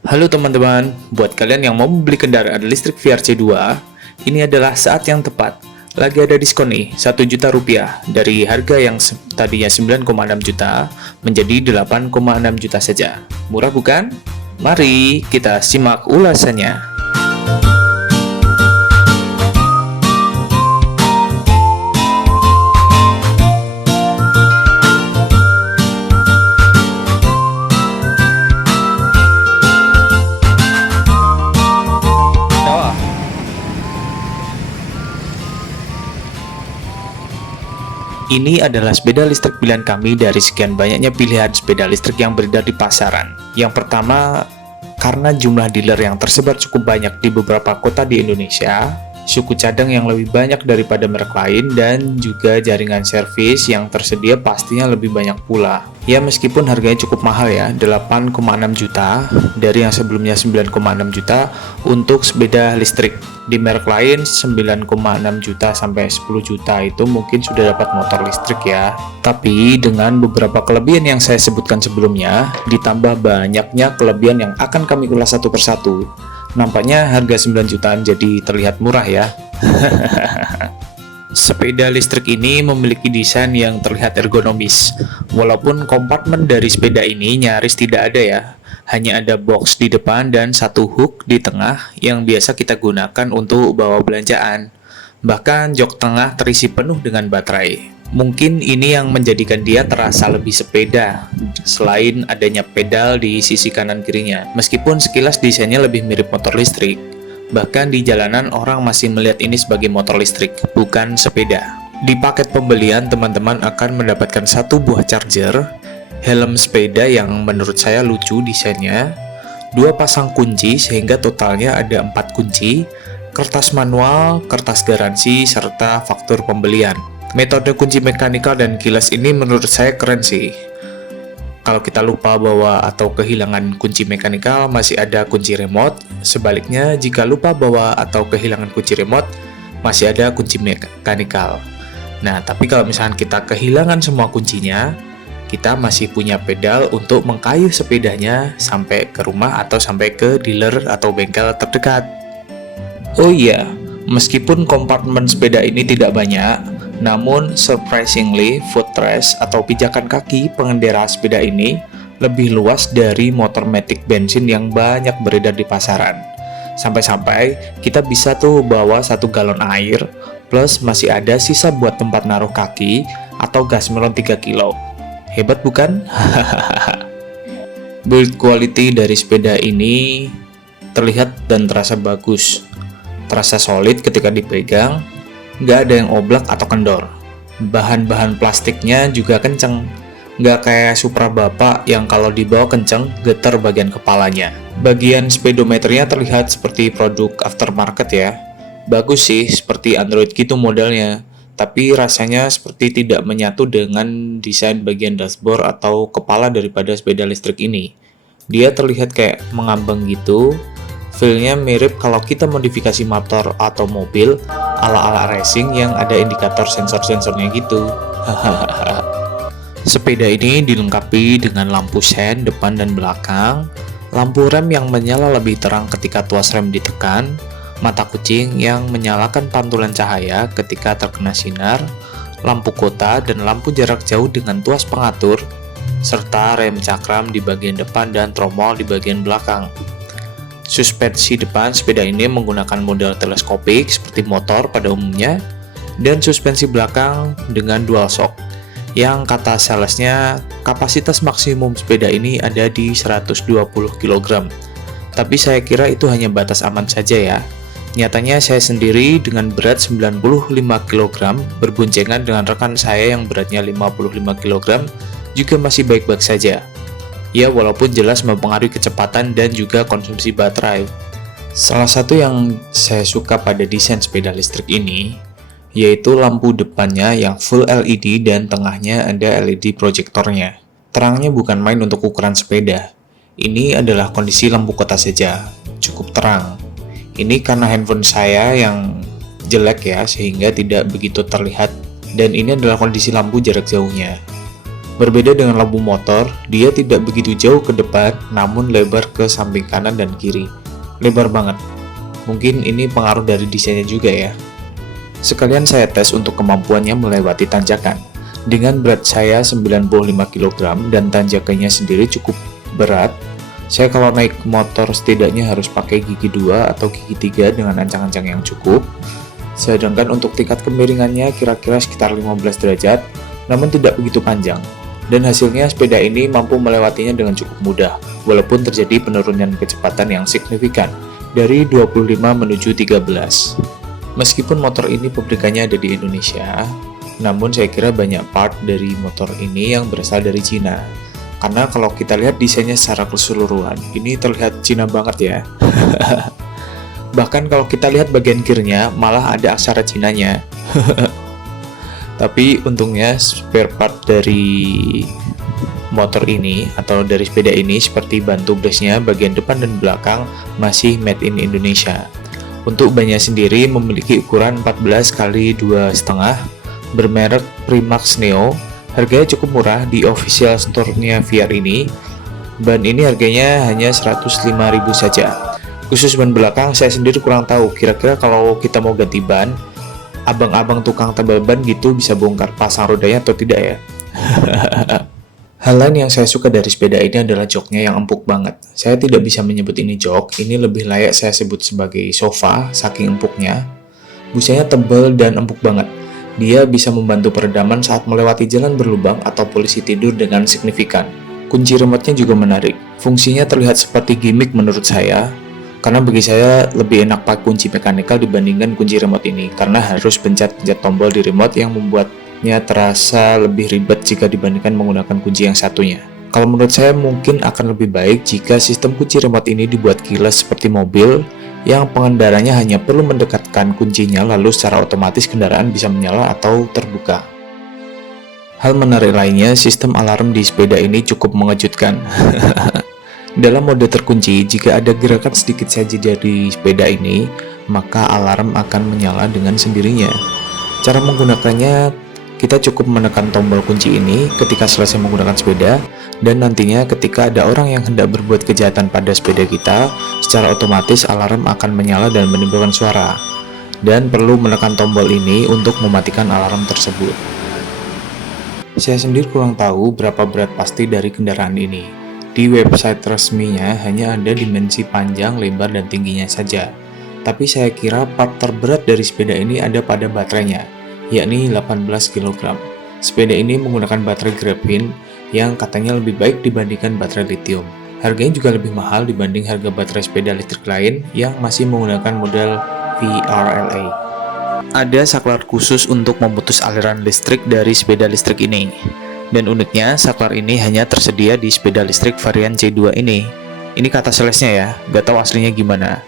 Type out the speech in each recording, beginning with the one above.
Halo teman-teman, buat kalian yang mau membeli kendaraan listrik VRC2, ini adalah saat yang tepat. Lagi ada diskon nih, 1 juta rupiah dari harga yang tadinya 9,6 juta menjadi 8,6 juta saja. Murah bukan? Mari kita simak ulasannya. Ini adalah sepeda listrik pilihan kami dari sekian banyaknya pilihan sepeda listrik yang beredar di pasaran. Yang pertama, karena jumlah dealer yang tersebar cukup banyak di beberapa kota di Indonesia, suku cadang yang lebih banyak daripada merek lain, dan juga jaringan servis yang tersedia pastinya lebih banyak pula. Ya meskipun harganya cukup mahal ya, 8,6 juta dari yang sebelumnya 9,6 juta untuk sepeda listrik. Di merek lain 9,6 juta sampai 10 juta itu mungkin sudah dapat motor listrik ya. Tapi dengan beberapa kelebihan yang saya sebutkan sebelumnya, ditambah banyaknya kelebihan yang akan kami ulas satu persatu, nampaknya harga 9 jutaan jadi terlihat murah ya. Sepeda listrik ini memiliki desain yang terlihat ergonomis. Walaupun kompartemen dari sepeda ini nyaris tidak ada ya. Hanya ada box di depan dan satu hook di tengah yang biasa kita gunakan untuk bawa belanjaan. Bahkan jok tengah terisi penuh dengan baterai. Mungkin ini yang menjadikan dia terasa lebih sepeda, selain adanya pedal di sisi kanan kirinya. Meskipun sekilas desainnya lebih mirip motor listrik, bahkan di jalanan orang masih melihat ini sebagai motor listrik, bukan sepeda. Di paket pembelian, teman-teman akan mendapatkan satu buah charger, helm sepeda yang menurut saya lucu desainnya, 2 pasang kunci sehingga totalnya ada 4 kunci, kertas manual, kertas garansi, serta faktur pembelian. Metode kunci mekanikal dan kilas ini menurut saya keren sih. Kalau kita lupa bawa atau kehilangan kunci mekanikal, masih ada kunci remote. Sebaliknya, jika lupa bawa atau kehilangan kunci remote, masih ada kunci mekanikal. Nah, tapi kalau misalkan kita kehilangan semua kuncinya, kita masih punya pedal untuk mengayuh sepedanya sampai ke rumah atau sampai ke dealer atau bengkel terdekat. Oh iya, meskipun kompartemen sepeda ini tidak banyak, namun surprisingly footrest atau pijakan kaki pengendara sepeda ini lebih luas dari motor matic bensin yang banyak beredar di pasaran. Sampai-sampai kita bisa tuh bawa 1 galon air, plus masih ada sisa buat tempat naruh kaki atau gas melon 3 kilo. Hebat bukan? Build quality dari sepeda ini terlihat dan terasa bagus. Terasa solid ketika dipegang, nggak ada yang oblak atau kendor. Bahan-bahan plastiknya juga kenceng, nggak kayak Supra Bapak yang kalau dibawa kenceng, getar bagian kepalanya. Bagian speedometernya terlihat seperti produk aftermarket ya. Bagus sih, seperti Android gitu modelnya. Tapi rasanya seperti tidak menyatu dengan desain bagian dashboard atau kepala daripada sepeda listrik ini. Dia terlihat kayak mengambang gitu. Feel-nya mirip kalau kita modifikasi motor atau mobil ala-ala racing yang ada indikator sensor-sensornya gitu. Sepeda ini dilengkapi dengan lampu sen depan dan belakang, lampu rem yang menyala lebih terang ketika tuas rem ditekan, mata kucing yang menyalakan pantulan cahaya ketika terkena sinar, lampu kota dan lampu jarak jauh dengan tuas pengatur, serta rem cakram di bagian depan dan tromol di bagian belakang. Suspensi depan sepeda ini menggunakan model teleskopik seperti motor pada umumnya, dan suspensi belakang dengan dual shock, yang kata salesnya kapasitas maksimum sepeda ini ada di 120 kg. Tapi saya kira itu hanya batas aman saja ya. Nyatanya saya sendiri dengan berat 95 kg berboncengan dengan rekan saya yang beratnya 55 kg juga masih baik-baik saja. Ya walaupun jelas mempengaruhi kecepatan dan juga konsumsi baterai. Salah satu yang saya suka pada desain sepeda listrik ini yaitu lampu depannya yang full LED dan tengahnya ada LED proyektornya. Terangnya bukan main untuk ukuran sepeda. Ini adalah kondisi lampu kota saja, cukup terang. Ini karena handphone saya yang jelek ya, sehingga tidak begitu terlihat. Dan ini adalah kondisi lampu jarak jauhnya. Berbeda dengan lampu motor, dia tidak begitu jauh ke depan, namun lebar ke samping kanan dan kiri. Lebar banget. Mungkin ini pengaruh dari desainnya juga ya. Sekalian saya tes untuk kemampuannya melewati tanjakan. Dengan berat saya 95 kg dan tanjakannya sendiri cukup berat, saya kalau naik motor setidaknya harus pakai gigi 2 atau gigi 3 dengan ancang-ancang yang cukup. Sedangkan untuk tingkat kemiringannya kira-kira sekitar 15 derajat, namun tidak begitu panjang. Dan hasilnya sepeda ini mampu melewatinya dengan cukup mudah, walaupun terjadi penurunan kecepatan yang signifikan, dari 25 menuju 13. Meskipun motor ini pabrikannya ada di Indonesia, namun saya kira banyak part dari motor ini yang berasal dari Cina. Karena kalau kita lihat desainnya secara keseluruhan, ini terlihat Cina banget ya. Bahkan kalau kita lihat bagian gearnya, malah ada aksara Cinanya. Tapi untungnya spare part dari motor ini atau dari sepeda ini seperti ban tublesnya bagian depan dan belakang masih made in Indonesia. Untuk bannya sendiri memiliki ukuran 14 x 2,5 bermerek Primax Neo. Harganya cukup murah di official store-nya VR ini. Ban ini harganya hanya 105.000 saja. Khusus ban belakang saya sendiri kurang tahu, kira-kira kalau kita mau ganti ban, abang-abang tukang tebal ban gitu bisa bongkar pasang rodanya atau tidak ya? Hal lain yang saya suka dari sepeda ini adalah joknya yang empuk banget. Saya tidak bisa menyebut ini jok, ini lebih layak saya sebut sebagai sofa, saking empuknya. Busanya tebal dan empuk banget. Dia bisa membantu peredaman saat melewati jalan berlubang atau posisi tidur dengan signifikan. Kunci remote-nya juga menarik. Fungsinya terlihat seperti gimmick menurut saya, karena bagi saya lebih enak pakai kunci mekanikal dibandingkan kunci remote ini, karena harus pencet-pencet tombol di remote yang membuatnya terasa lebih ribet jika dibandingkan menggunakan kunci yang satunya. Kalau menurut saya mungkin akan lebih baik jika sistem kunci remote ini dibuat keyless seperti mobil, yang pengendaranya hanya perlu mendekatkan kuncinya lalu secara otomatis kendaraan bisa menyala atau terbuka. Hal menarik lainnya, sistem alarm di sepeda ini cukup mengejutkan. Dalam mode terkunci, jika ada gerakan sedikit saja dari sepeda ini, maka alarm akan menyala dengan sendirinya. Cara menggunakannya, kita cukup menekan tombol kunci ini ketika selesai menggunakan sepeda, dan nantinya ketika ada orang yang hendak berbuat kejahatan pada sepeda kita, secara otomatis alarm akan menyala dan menimbulkan suara. Dan perlu menekan tombol ini untuk mematikan alarm tersebut. Saya sendiri kurang tahu berapa berat pasti dari kendaraan ini. Di website resminya hanya ada dimensi panjang, lebar, dan tingginya saja. Tapi saya kira part terberat dari sepeda ini ada pada baterainya, yakni 18 kg. Sepeda ini menggunakan baterai graphene yang katanya lebih baik dibandingkan baterai lithium. Harganya juga lebih mahal dibanding harga baterai sepeda listrik lain yang masih menggunakan model VRLA. Ada saklar khusus untuk memutus aliran listrik dari sepeda listrik ini. Dan uniknya, saklar ini hanya tersedia di sepeda listrik varian C2 ini. Ini kata salesnya ya, gak tahu aslinya gimana.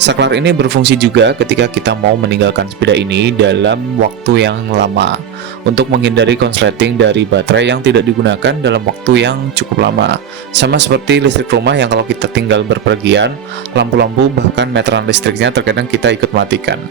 Saklar ini berfungsi juga ketika kita mau meninggalkan sepeda ini dalam waktu yang lama, untuk menghindari konsleting dari baterai yang tidak digunakan dalam waktu yang cukup lama. Sama seperti listrik rumah yang kalau kita tinggal berpergian, lampu-lampu bahkan meteran listriknya terkadang kita ikut matikan.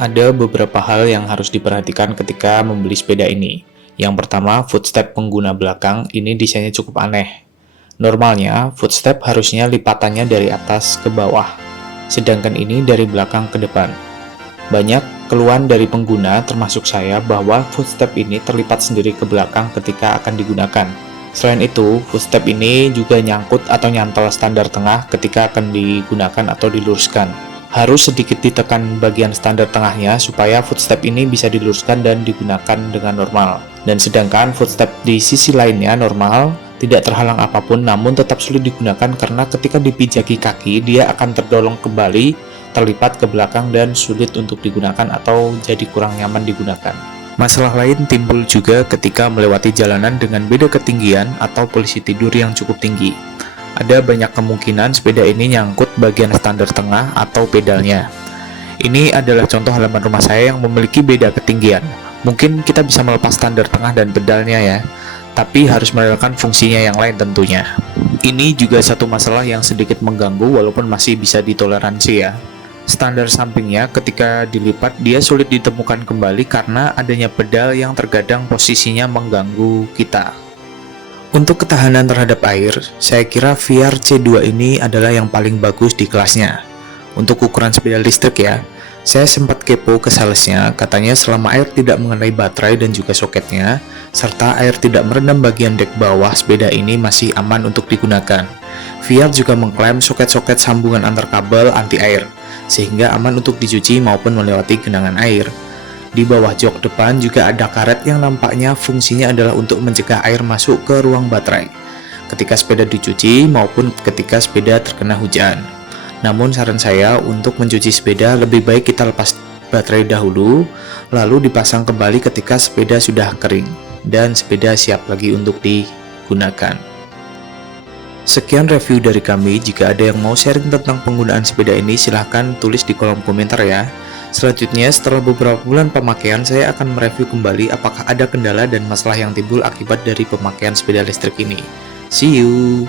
Ada beberapa hal yang harus diperhatikan ketika membeli sepeda ini. Yang pertama, footstep pengguna belakang ini desainnya cukup aneh. Normalnya, footstep harusnya lipatannya dari atas ke bawah, sedangkan ini dari belakang ke depan. Banyak keluhan dari pengguna, termasuk saya, bahwa footstep ini terlipat sendiri ke belakang ketika akan digunakan. Selain itu, footstep ini juga nyangkut atau nyantol standar tengah ketika akan digunakan atau diluruskan. Harus sedikit ditekan bagian standar tengahnya supaya footstep ini bisa diluruskan dan digunakan dengan normal. Dan sedangkan footstep di sisi lainnya normal, tidak terhalang apapun, namun tetap sulit digunakan karena ketika dipijaki kaki, dia akan terdolong kembali, terlipat ke belakang dan sulit untuk digunakan atau jadi kurang nyaman digunakan. Masalah lain timbul juga ketika melewati jalanan dengan beda ketinggian atau posisi tidur yang cukup tinggi. Ada banyak kemungkinan sepeda ini nyangkut bagian standar tengah atau pedalnya. Ini adalah contoh halaman rumah saya yang memiliki beda ketinggian. Mungkin kita bisa melepas standar tengah dan pedalnya ya, tapi harus merelakan fungsinya yang lain tentunya. Ini juga satu masalah yang sedikit mengganggu walaupun masih bisa ditoleransi ya. Standar sampingnya ketika dilipat dia sulit ditemukan kembali karena adanya pedal yang terkadang posisinya mengganggu kita. Untuk ketahanan terhadap air, saya kira VR C2 ini adalah yang paling bagus di kelasnya. Untuk ukuran sepeda listrik ya, saya sempat kepo ke salesnya, katanya selama air tidak mengenai baterai dan juga soketnya, serta air tidak merendam bagian dek bawah sepeda ini masih aman untuk digunakan. VR juga mengklaim soket-soket sambungan antar kabel anti air, sehingga aman untuk dicuci maupun melewati genangan air. Di bawah jok depan juga ada karet yang nampaknya fungsinya adalah untuk mencegah air masuk ke ruang baterai ketika sepeda dicuci maupun ketika sepeda terkena hujan. Namun saran saya untuk mencuci sepeda lebih baik kita lepas baterai dahulu, lalu dipasang kembali ketika sepeda sudah kering dan sepeda siap lagi untuk digunakan. Sekian review dari kami. Jika ada yang mau sharing tentang penggunaan sepeda ini, silahkan tulis di kolom komentar ya. Selanjutnya, setelah beberapa bulan pemakaian, saya akan mereview kembali apakah ada kendala dan masalah yang timbul akibat dari pemakaian sepeda listrik ini. See you!